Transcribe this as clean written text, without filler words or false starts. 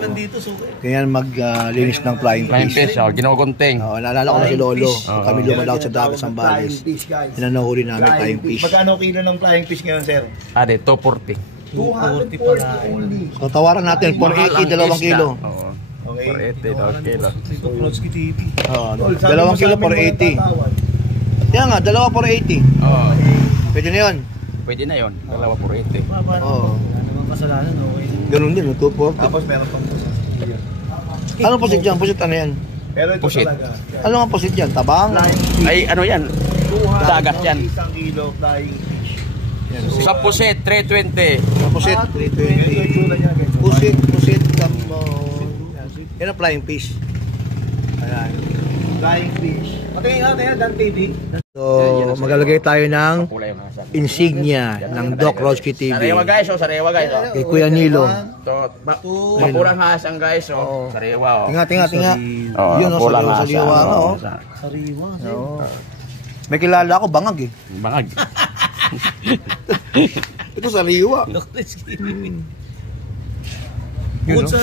nandito, so Ganyan maglinis ng flying Flying fish. fish, ginugunting. Naalala ko na si Lolo. Kami lumalaw sa dagat ng Balis. Yan ang nahuli namin, flying fish. Magkano kilo ng flying fish ngayon, sir? Ade, 240. 240 pala. So tawaran natin, 480, 2 kilo. Oo. Okay. 480, 2 kilo. Dito, Klodsky TV. 2 kilo, 480. Kaya nga, 2 480. Oo. Pwede na yun. Pwede na yun, 2 480. Oo. Wala namang kasalanan, okay. Ganun din, 240. Tapos meron pang pusit. Anong pusit dyan? Pusit ano yan? Pero ito Pusit. talaga. Ano nga pusit dyan? Tabang? Ay, ano yan? Dagat yan. 1 kilo flying fish. Sa puset, 320. Pusit, 320. Pusit, yan ang flying fish. Ayan. Flying fish. Patingin natin yan, Dan TV. So, maglalagay tayo ng Kulay yung nasa. insignia ng Doc Rodsky TV. Sariwa guys, sariwa guys. Kay Kuya Nilo. Mapulang hasang guys, sariwa. Tinga. Oo, Yun, pulang sa hasa. liwa. Sariwa. May kilala ako, bangag eh. Bangag. Ito sa liwa. Klodsky. Yun, Bukod sa